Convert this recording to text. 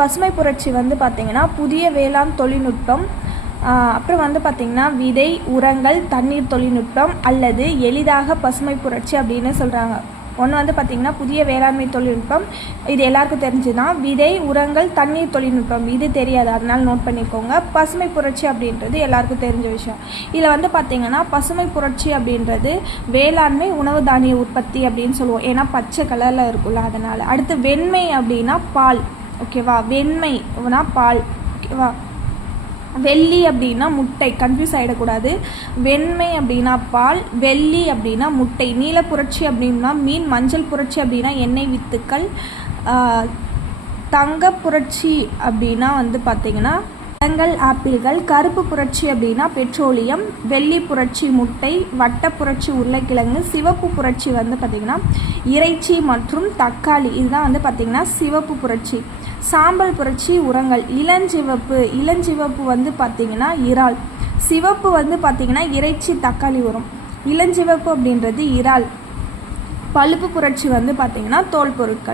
பசுமை புரட்சி வந்து பார்த்திங்கன்னா புதிய வேளாண் தொழில்நுட்பம், அப்புறம் வந்து பார்த்திங்கன்னா விதை, உரங்கள், தண்ணீர் தொழில்நுட்பம் அல்லது எளிதாக பசுமை புரட்சி அப்படின்னு சொல்கிறாங்க. ஒன்று வந்து பார்த்திங்கன்னா புதிய வேளாண்மை தொழில்நுட்பம், இது எல்லாருக்கும் தெரிஞ்சுதான். விதை, உரங்கள், தண்ணீர் தொழில்நுட்பம் இது தெரியாது, அதனால் நோட் பண்ணிக்கோங்க. பசுமை புரட்சி அப்படின்றது எல்லாருக்கும் தெரிஞ்ச விஷயம். இதில் வந்து பார்த்திங்கன்னா பசுமை புரட்சி அப்படின்றது வேளாண்மை உணவு தானிய உற்பத்தி அப்படின்னு சொல்லுவோம், ஏன்னா பச்சை கலரில் இருக்குல்ல அதனால். அடுத்து வெண்மை அப்படின்னா பால், ஓகேவா? வெண்மைனா பால், ஓகேவா? வெள்ளி அப்படின்னா முட்டை, கன்ஃபியூஸ் ஆகிடக்கூடாது. வெண்மை அப்படின்னா பால், வெள்ளி அப்படின்னா முட்டை. நீல புரட்சி அப்படின்னா மீன், மஞ்சள் புரட்சி அப்படின்னா எண்ணெய் வித்துக்கள், தங்க புரட்சி அப்படின்னா வந்து பார்த்திங்கன்னா பழங்கள், ஆப்பிள்கள். கருப்பு புரட்சி அப்படின்னா பெட்ரோலியம், வெள்ளி புரட்சி முட்டை, வட்ட புரட்சி உருளைக்கிழங்கு, சிவப்பு புரட்சி வந்து பார்த்திங்கன்னா இறைச்சி மற்றும் தக்காளி, இதுதான் வந்து பார்த்திங்கன்னா சிவப்பு புரட்சி. சாம்பல் புரட்சி உரங்கள். இளஞ்சிவப்பு வந்து பார்த்திங்கன்னா இறால், சிவப்பு வந்து பார்த்திங்கன்னா இறைச்சி, தக்காளி உரம். இளஞ்சிவப்பு அப்படின்றது இறால். பழுப்பு புரட்சி வந்து பார்த்திங்கன்னா தோல் பொருட்கள்.